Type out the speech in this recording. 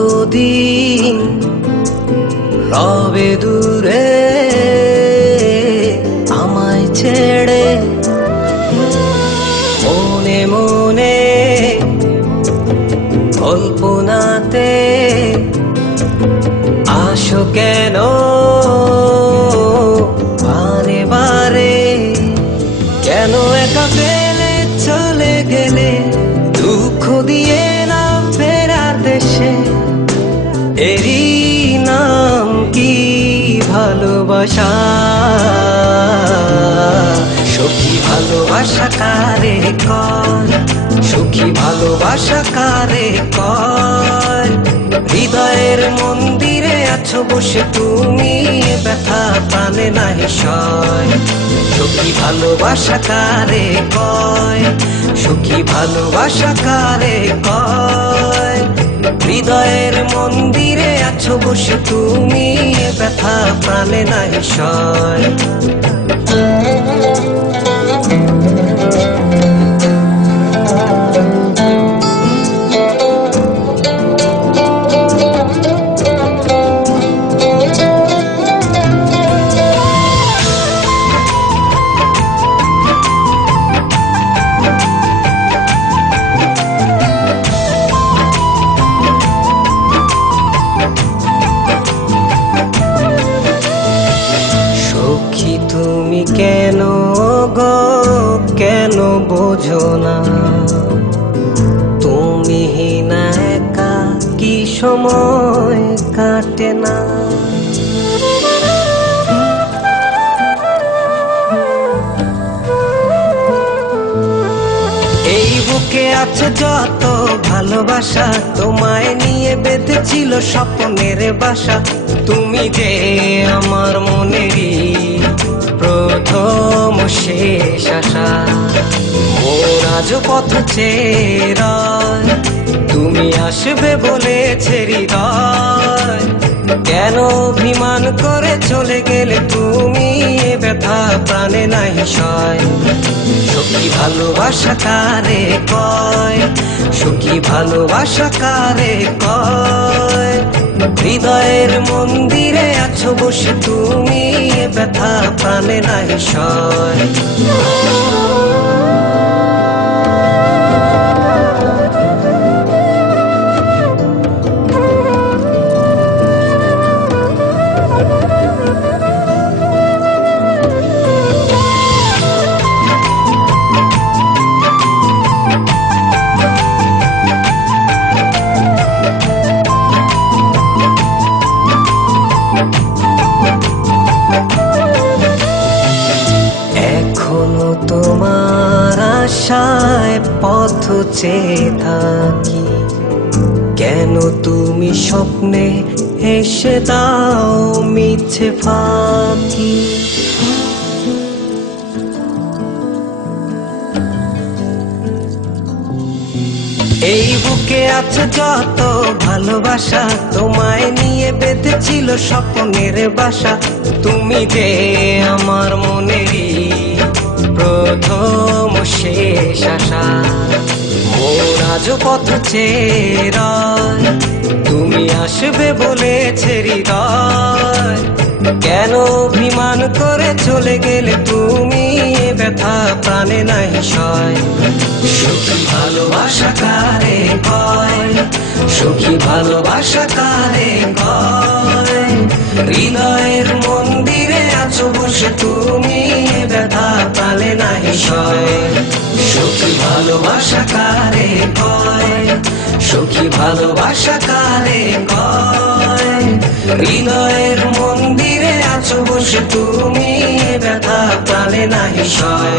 কতদিন রবে দূরে আমায় ছেড়ে, মনে মনে কল্পনাতে আসো কেন বারে বারে, কেন একা ফেলে চলে গেলে দুঃখ দিয়ে না ফেরার দেশে, এরই নাম কি ভালোবাসা? সখী ভালোবাসা কারে কয়, সখী ভালোবাসা কারে কয়? হৃদয়ের মন্দিরে আছো বসে তুমি, ব্যথা প্রাণে নাহি সয়। সখী ভালোবাসা কারে কয়, সখী ভালোবাসা কারে কয়? হৃদয়ের মন্দিরে আছো বসে তুমি, ব্যথা প্রাণে নাহি সয়। তুমি কেন গো কেন বোঝো না, তুমি না একা কি সময় কাটে না? এই বুকে আছে যত ভালোবাসা, তোমায় নিয়ে বেঁধেছিল স্বপ্নের বাসা। তুমি যে আমার মনেরই প্রথম শেষ আশা, মোর আজ পথ চেয়ে, তুমি আসবে বলেছে হৃদয়। কেন অভিমান করে চলে গেলে তুমি, ব্যথা প্রাণে নাহি সয়। সখী ভালোবাসা কারে কয়, সখী ভালোবাসা কারে কয়? হৃদয়ের মন্দিরে আছো বসে তুমি, ব্যথা প্রাণে নাহি সয়। তোমার আশায় পথ চেয়ে থাকি, কেন তুমি স্বপ্নে এসে দাও মিছে ফাঁকি? এই বুকে আছে যত ভালোবাসা, তোমায় নিয়ে বেঁধেছিল স্বপ্নের বাসা। তুমি যে আমার মনেরই প্রথম শেষ আশা, মোর আজ পথ চেয়ে, তুমি আসবে বলেছে হৃদয়। কেন অভিমান করে চলে গেলে তুমি, ব্যথা প্রাণে নাহি সয়। সখী ভালোবাসা কারে কয়, সখী ভালোবাসা কারে কয়? হৃদয়ের মন্দিরে আছো বসে তুমি, ব্যথা প্রাণে নাহি সয়। সখী ভালোবাসা কারে কয়, সখী ভালোবাসা কারে কয়? হৃদয়ের মন্দিরে আছো বসে তুমি, ব্যথা প্রাণে নাহি সয়।